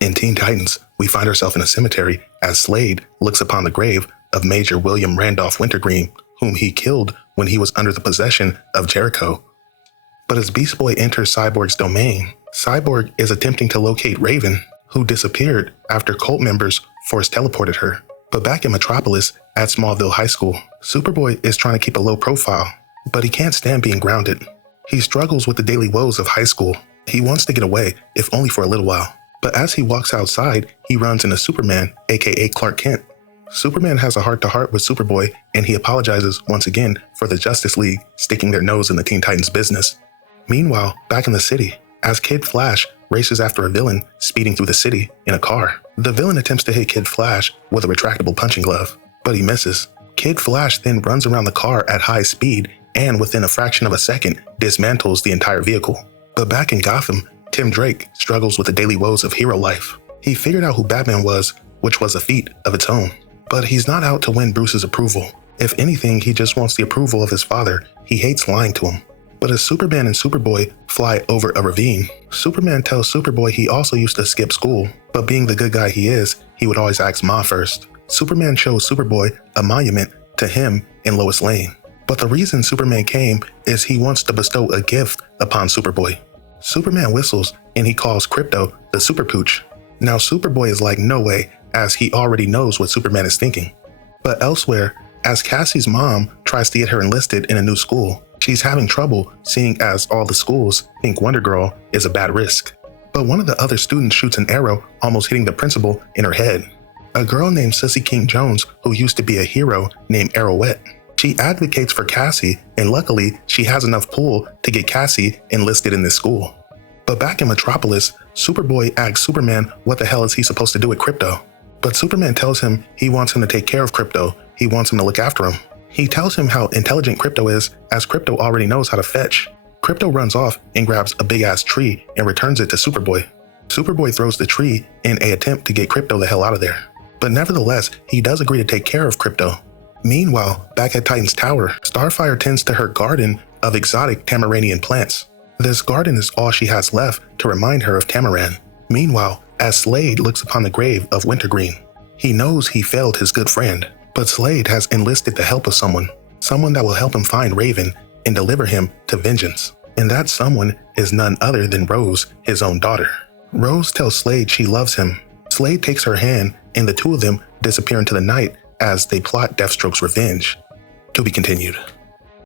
In Teen Titans, we find ourselves in a cemetery as Slade looks upon the grave of Major William Randolph Wintergreen, whom he killed when he was under the possession of Jericho. But as Beast Boy enters Cyborg's domain, Cyborg is attempting to locate Raven, who disappeared after cult members force teleported her. But back in Metropolis at Smallville High School, Superboy is trying to keep a low profile, but he can't stand being grounded. He struggles with the daily woes of high school. He wants to get away, if only for a little while. But as he walks outside, he runs into Superman, aka Clark Kent. Superman has a heart-to-heart with Superboy, and he apologizes once again for the Justice League sticking their nose in the Teen Titans business. Meanwhile, back in the city, as Kid Flash races after a villain speeding through the city in a car, the villain attempts to hit Kid Flash with a retractable punching glove, but he misses. Kid Flash then runs around the car at high speed and within a fraction of a second dismantles the entire vehicle. But back in Gotham, Tim Drake struggles with the daily woes of hero life. He figured out who Batman was, which was a feat of its own. But he's not out to win Bruce's approval. If anything, he just wants the approval of his father. He hates lying to him. But as Superman and Superboy fly over a ravine, Superman tells Superboy he also used to skip school, but being the good guy he is, he would always ask Ma first. Superman shows Superboy a monument to him in Lois Lane. But the reason Superman came is he wants to bestow a gift upon Superboy. Superman whistles and he calls Krypto the Super Pooch. Now Superboy is like, no way, as he already knows what Superman is thinking. But elsewhere, as Cassie's mom tries to get her enlisted in a new school, she's having trouble seeing as all the schools think Wonder Girl is a bad risk. But one of the other students shoots an arrow, almost hitting the principal in her head. A girl named Sissy King Jones, who used to be a hero named Arrowette. She advocates for Cassie, and luckily she has enough pull to get Cassie enlisted in this school. But back in Metropolis, Superboy asks Superman what the hell is he supposed to do with Krypto. But Superman tells him he wants him to take care of Krypto. He wants him to look after him. He tells him how intelligent Krypto is, as Krypto already knows how to fetch. Krypto runs off and grabs a big-ass tree and returns it to Superboy. Superboy throws the tree in an attempt to get Krypto the hell out of there. But nevertheless, he does agree to take care of Krypto. Meanwhile, back at Titan's Tower, Starfire tends to her garden of exotic Tamaranian plants. This garden is all she has left to remind her of Tamaran. Meanwhile, as Slade looks upon the grave of Wintergreen, he knows he failed his good friend, but Slade has enlisted the help of someone that will help him find Raven and deliver him to vengeance. And that someone is none other than Rose, his own daughter. Rose tells Slade she loves him. Slade takes her hand and the two of them disappear into the night as they plot Deathstroke's revenge. To be continued.